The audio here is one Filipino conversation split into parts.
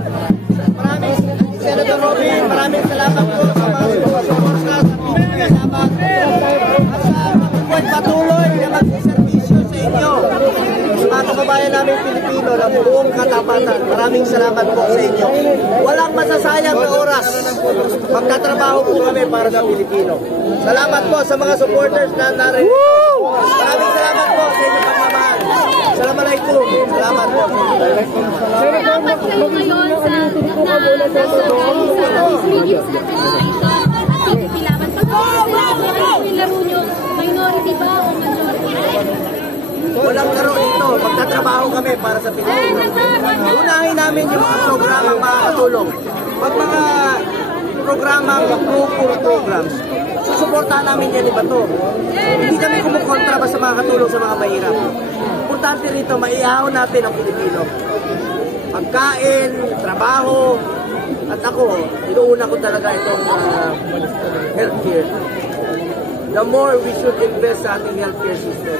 Maraming Senator Robin, maraming salamat po sa mga supporters na sa patuloy na magsiservisyo sa inyo. Mga kababayan namin Pilipino ng buong katapatan, maraming salamat po sa inyo. Walang masasayang na oras. Magtatrabaho po kami para sa Pilipino. Salamat po sa mga supporters na narito. Maraming salamat po sa inyong pagmamahal. Assalamualaikum. Salamat po. Dapat kayo ngayon sa minority ba o majority? Walang laro dito. Magtatrabaho kami para sa Pilipino. Unahin namin yung mga programang makakatulong. Pag mga programang programs, susuportahan namin yan, iba to. Hindi kami kumukontra basta makakatulong sa mga mahirap. Importante rito, maihaon natin ang Pilipino. Pagkain, trabaho, at ako, inuuna ko talaga itong healthcare. The more we should invest sa ating healthcare system,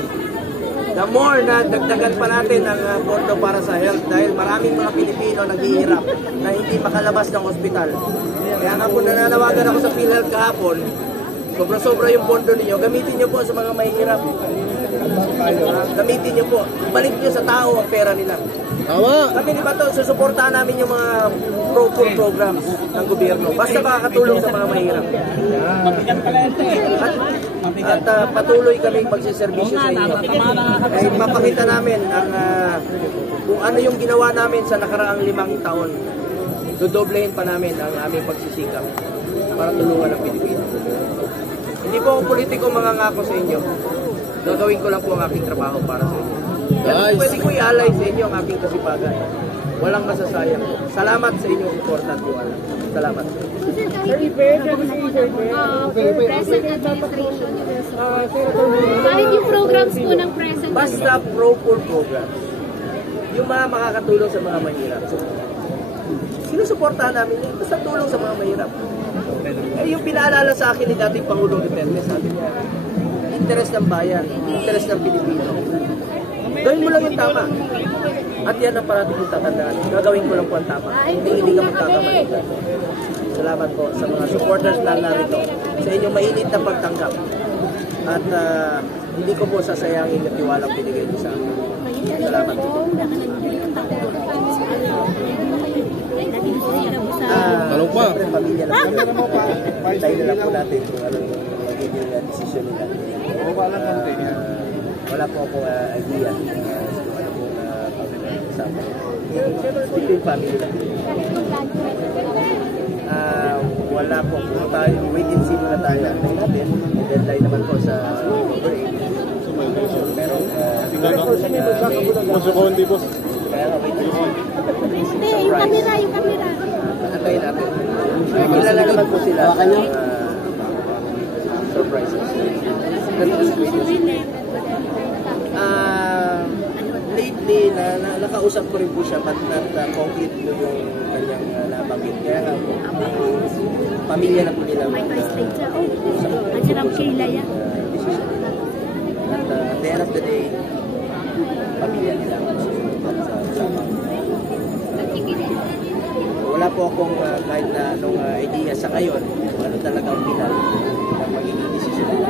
the more na dagdagan pa natin ang pondo para sa health dahil maraming mga Pilipino naghihirap na hindi makalabas ng ospital. Kaya nga po nananawagan ako sa PhilHealth kahapon, sobra-sobra yung pondo ninyo, gamitin nyo po sa mga mahihirap. Gamitin nyo po. Balik nyo sa tao ang pera nila. Kami ni Bato, susuportahan namin yung mga programs ng gobyerno. Basta makakatulong sa mga mahirap. At patuloy kaming magsiservisyo sa inyo. Ay mapakita namin ang, kung ano yung ginawa namin sa nakaraang 5 taon. Dodoblehin pa namin ang aming pagsisikap para tulungan ang Pilipino. Hindi po ako politiko mangangako sa inyo. Gagawin ko lang po ang aking trabaho para sa inyo. Nice. Pwede ko i-alay sa inyo ang aking kasipagan. Walang masasayang. Salamat sa inyong support at tiwala. Salamat. Present administration. Kahit yung programs po ng present. Basta programs. Yung mga makakatulong sa mga mahirap. Sinusuportahan namin yun. Basta tulong sa mga mahirap. Yung pinaalala sa akin ni dating Pangulong Duterte, sabi niya, interes ng bayan, interes ng Pilipino. Gawin mo lang yung tama. At yan ang parating kong tatandaan. Gagawin ko lang po ang tama. Hindi ka magkakamali. Salamat po sa mga supporters na narito. Sa inyong mainit na pagtanggap. At hindi ko po sasayangin yung tiwalang binigay niyo sa akin. Salamat po. Siyempre, pamilya lang. Tayo na lang po natin kung anong magiging desisyon nila. Wala po akong idea kung ano pong pag-usapan. Between family lang. Wala po po tayo. Wait and see muna tayo. Deadline naman po sa October 8. Pero hindi boss. Pero wait and see. Yung kamera. Antayin natin. Kilala naman po sila sa surprises. Lately, nakausap ko rin po siya but not concrete po yung kanyang nabanggit. Kaya nga po, pamilya na po nila. At at the end of the day, pamilya nila. Wala po akong kahit na anong idea sa ngayon kung ano talagang final na magiging desisyon.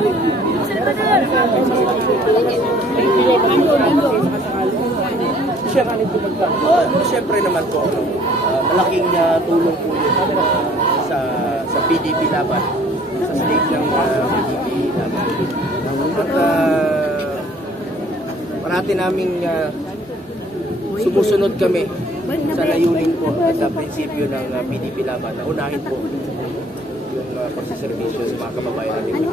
Siyempre naman po, malaking tulong po yun sa PDP laban, sa state ng PDP laban. At parati naming sumusunod kami sa layunin po at sa prinsipyo ng PDP laban na unahin po yung pagsiservisyo sa mga kababayan natin.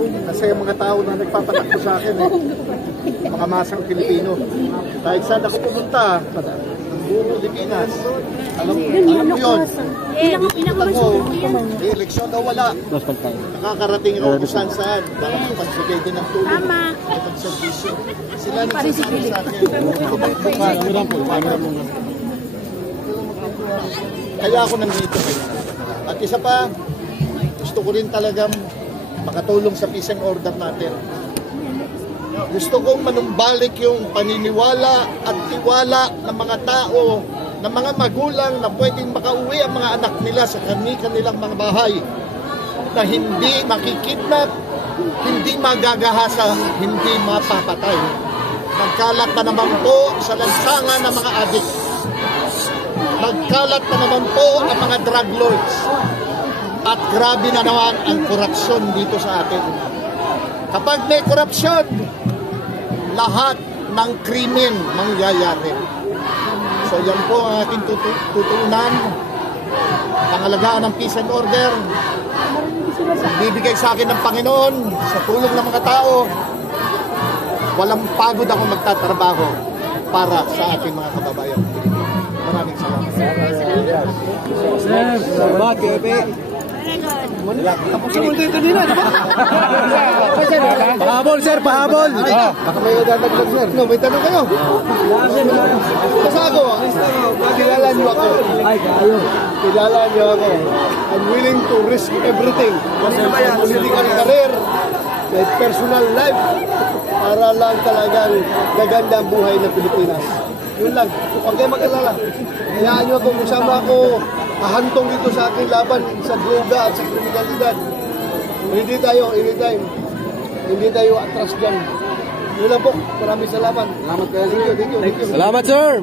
Kasi yung mga tao na nagpapatakbo sa akin mga masang Pilipino. Kahit saan ako pumunta, Pilipinas. Alam mo yun. Eleksyon daw wala. Nakakarating raw kung saan para mapagbigay din ng tulong. Pagservisyo. Sila nagsasabi sa akin. Kaya ako nandito. At isa pa, gusto ko rin talagang makatulong sa peace and order natin. Gusto kong manumbalik yung paniniwala at tiwala ng mga tao, ng mga magulang na pwedeng makauwi ang mga anak nila sa kanilang mga bahay, na hindi makikidnap, hindi magagahasa, hindi mapapatay. Nagkalat na naman po sa lansangan ng mga adik. Nagkalat na naman po ang mga drug lords. At grabe na naman ang korupsyon dito sa atin. Kapag may korupsyon, lahat ng krimen mangyayari. So yan po ang ating tutuunan. Pangalagaan ng peace and order. Bibigay sa akin ng Panginoon sa tulong ng mga tao. Walang pagod ako magtatrabaho para sa ating mga kababayan. Maraming salamat. Salamat, Kepe. Tapos yung dito nila, di ba? Pahabol, sir, pahabol. Baka may dadagdag, sir. No, may tanong kayo. Kasi ako, kilala niyo ako. Ay, kayo. Kilala niyo ako. I'm willing to risk everything. Political career, my personal life, para lang talagang gaganda ang buhay ng Pilipinas. Yun lang. Huwag kayo mag-alala. Hayaan niyo ako, kasama ako, ahantong dito sa ating laban sa droga at sa kriminalidad. Hindi tayo, anytime. Hindi tayo atras dyan. Yun lang po. Maraming salamat. Salamat kayo. Thank you. Salamat, sir.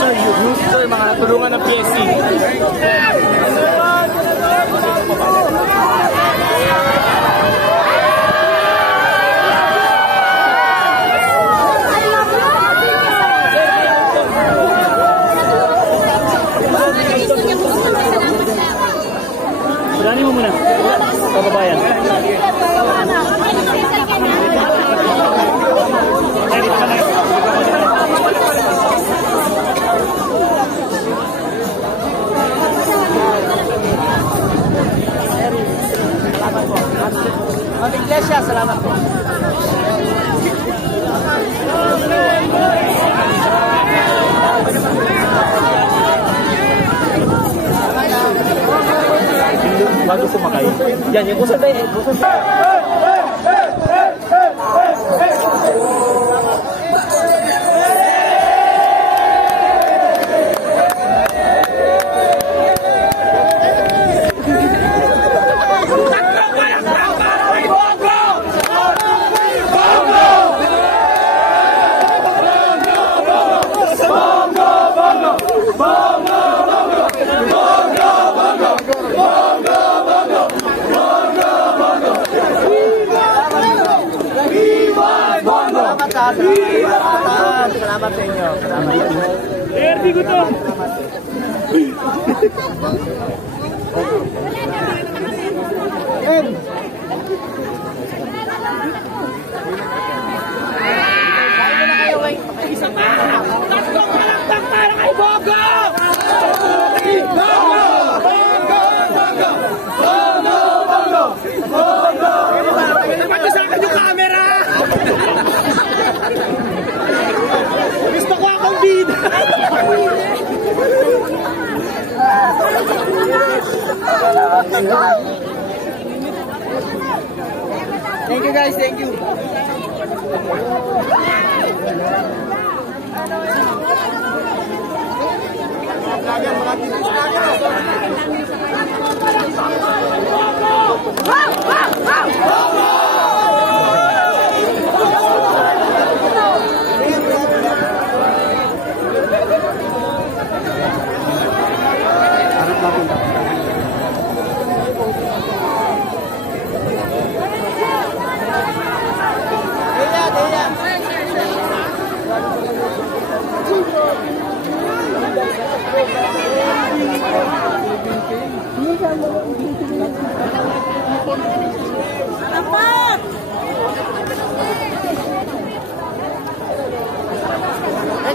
sir, youth sir, mga tulungan ng PSC. Sulanin mo muna, kababayan. Ma'am Iglesia, salamat po. Bago sumakay. Yan, yung kusap tayo. Salamat sa inyo. Salamat. Erdi ko to. Isa pa! Tatlong palakpak para kay Bogo! Bogo! Bogo! Bogo! Bogo! Bogo! Pati sa akin yung camera! Gusto ko akong bida! Thank you guys, thank you.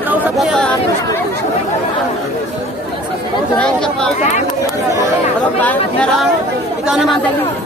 Kausap niya. Meron. Ikaw naman, dali.